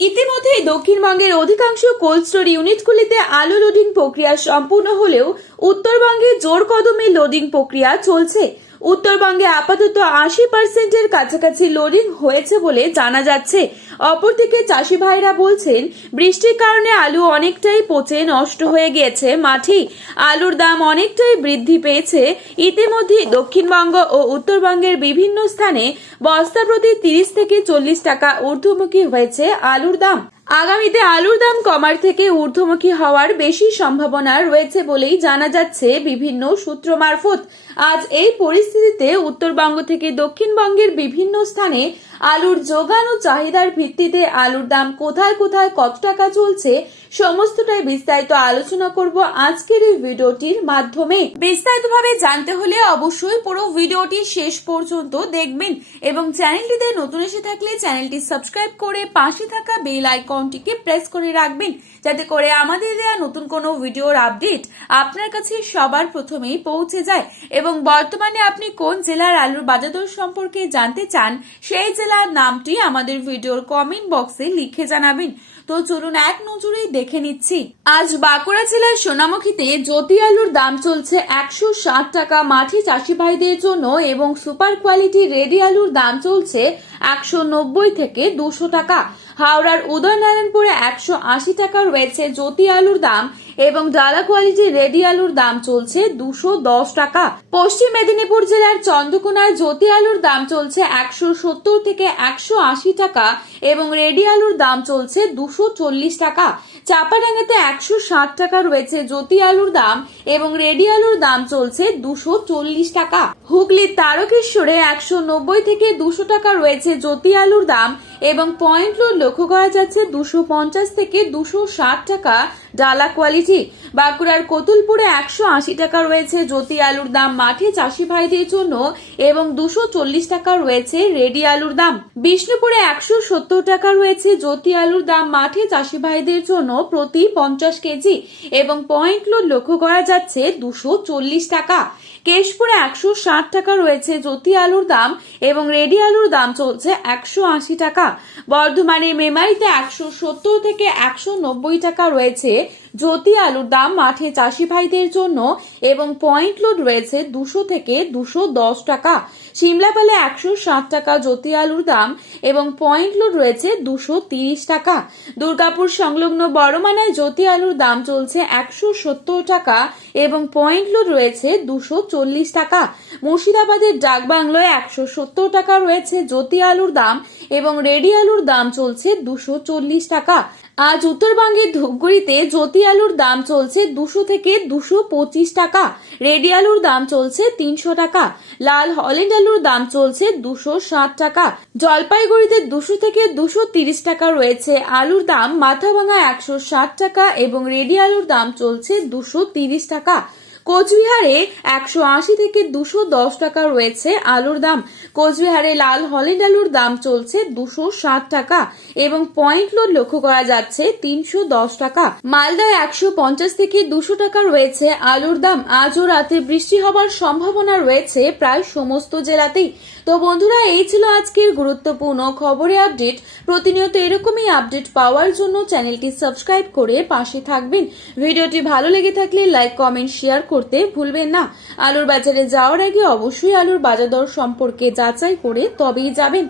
ইতিমধ্যেই দক্ষিণবঙ্গের অধিকাংশ কোল্ড স্টোর ইউনিটগুলিতে আলু লোডিং প্রক্রিয়া সম্পূর্ণ হলেও উত্তরবঙ্গে জোর কদমে লোডিং প্রক্রিয়া চলছে। উত্তরবঙ্গে আপাতত 80%-এর কাছাকাছি লোডিং হয়েছে বলে জানা যাচ্ছে। অপরদিকে চাষি ভাইরা বলছেন, বৃষ্টির কারণে আলু অনেকটাই পচে নষ্ট হয়ে গিয়েছে মাঠেই। আলুর দাম অনেকটাই বৃদ্ধি পেয়েছে। ইতিমধ্যে দক্ষিণবঙ্গ ও উত্তরবঙ্গের বিভিন্ন স্থানে বস্তা প্রতি 30 থেকে 40 টাকা ঊর্ধ্বমুখী হয়েছে আলুর দাম। আগামীতে আলুর দাম কমার থেকে ঊর্ধ্বমুখী হওয়ার বেশি সম্ভাবনা রয়েছে বলেই জানা যাচ্ছে বিভিন্ন সূত্র মারফত। আজ এই পরিস্থিতিতে উত্তরবঙ্গ থেকে দক্ষিণবঙ্গের বিভিন্ন স্থানে আলুর যোগান ও চাহিদার ভিত্তিতে আলুর দাম কোথায় কোথায় কত টাকা চলছে সমস্তটাই বিস্তারিত আলোচনা করব আজকের এই ভিডিওটির মাধ্যমে। বিস্তারিতভাবে জানতে হলে অবশ্যই পুরো ভিডিওটি শেষ পর্যন্ত দেখবেন এবং চ্যানেলটিতে নতুন এসে থাকলে চ্যানেলটি সাবস্ক্রাইব করে পাশে থাকা বেল আইকনটিকে প্রেস করে রাখবেন, যাতে করে আমাদের দেওয়া নতুন কোনো ভিডিওর আপডেট আপনার কাছে সবার প্রথমেই পৌঁছে যায়। এবং বর্তমানে আপনি কোন জেলার আলুর বাজার দর সম্পর্কে জানতে চান সেই জেলার নামটি আমাদের ভিডিওর কমেন্ট বক্সে লিখে জানাবেন। তো চলুন এক নজরেই দেখে নিচ্ছি। আজ বাঁকুড়া জেলার সোনামুখীতে জ্যোতি আলুর দাম চলছে 160 টাকা মাঠে চাষি ভাইদের জন্য এবং সুপার কোয়ালিটি রেডি আলুর দাম চলছে 190 থেকে 200 টাকা। হাওড়ার উদয়নারায়ণপুরে 180 টাকা রয়েছে জ্যোতি আলুর দাম এবং ডালা কোয়ালিটি রেডি আলুর দাম চলছে 210 টাকা। পশ্চিম মেদিনীপুর জেলার চন্দ্রকোনায় জ্যোতি আলুর দাম চলছে 170 থেকে 180 টাকা এবং রেডি আলুর দাম চলছে 240 টাকা। চাপাডাঙ্গাতে 160 টাকা রয়েছে জ্যোতি আলুর দাম এবং রেডি আলুর দাম চলছে 240 টাকা। হুগলির তারকেশ্বরে 190 থেকে 200 টাকা রয়েছে জ্যোতি আলুর দাম এবং পয়েন্ট লোড লক্ষ্য করা যাচ্ছে 250 থেকে 260 টাকা ডালা কোয়ালিটি। বাঁকুড়ার কতুলপুরে 180 টাকা রয়েছে জ্যোতি আলুর দাম মাঠে চাষি ভাইদের জন্য এবং 240 টাকা রয়েছে রেডি আলুর দাম। বিষ্ণুপুরে 170 টাকা রয়েছে জ্যোতি আলুর দাম মাঠে চাষি ভাইদের জন্য প্রতি 50 কেজি এবং পয়েন্ট লোড লক্ষ্য করা যাচ্ছে 240 টাকা। কেশপুরে 160 টাকা রয়েছে জ্যোতি আলুর দাম এবং রেডি আলুর দাম চলছে 180 টাকা। বর্ধমানের মেমারিতে 170 থেকে 190 টাকা রয়েছে জ্যোতি আলুর দাম মাঠে চাষি ভাইদের জন্য এবং পয়েন্ট লোড রয়েছে 200 থেকে 210 টাকা। সিমলাপালে 160 টাকা জ্যোতি আলুর দাম এবং পয়েন্ট লোড রয়েছে 230 টাকা। দুর্গাপুর সংলগ্ন বড়মানায় জ্যোতি আলুর দাম চলছে 170 টাকা এবং পয়েন্ট লোড রয়েছে 240 টাকা। মুর্শিদাবাদের ডাকবাংলোয় 170 টাকা রয়েছে জ্যোতি আলুর দাম এবং রেডি আলুর দাম চলছে 240 টাকা। আজ উত্তরবঙ্গের ধূপগুড়িতে জ্যোতি আলুর দাম চলছে 200 থেকে 225 টাকা। রেডি আলুর দাম চলছে 300 টাকা। লাল হল্যান্ড আলুর দাম চলছে 260 টাকা। জলপাইগুড়িতে 200 থেকে 230 টাকা রয়েছে আলুর দাম। মাথাভাঙা 160 টাকা এবং রেডি আলুর দাম চলছে 230 টাকা। কোচবিহারে 180 থেকে 210 টাকা রয়েছে আলুর দাম। কোচবিহারে লাল হল্যান্ড আলুর দাম চলছে 260 টাকা এবং পয়েন্ট লোড লক্ষ্য করা যাচ্ছে 310 টাকা। মালদায় 150 থেকে 200 টাকা রয়েছে আলুর দাম। আজও রাতে বৃষ্টি হবার সম্ভাবনা রয়েছে প্রায় সমস্ত জেলাতেই। তো বন্ধুরা, এই ছিল আজকের গুরুত্বপূর্ণ খবরের আপডেট। প্রতিনিয়ত এরকমই আপডেট পাওয়ার জন্য চ্যানেলটি সাবস্ক্রাইব করে পাশে থাকবেন। ভিডিওটি ভালো লেগে থাকলে লাইক, কমেন্ট, শেয়ার করতে ভুলবেন না। আলুর বাজারে যাওয়ার আগে অবশ্যই আলুর বাজার দর সম্পর্কে যাচাই করে তবেই যাবেন।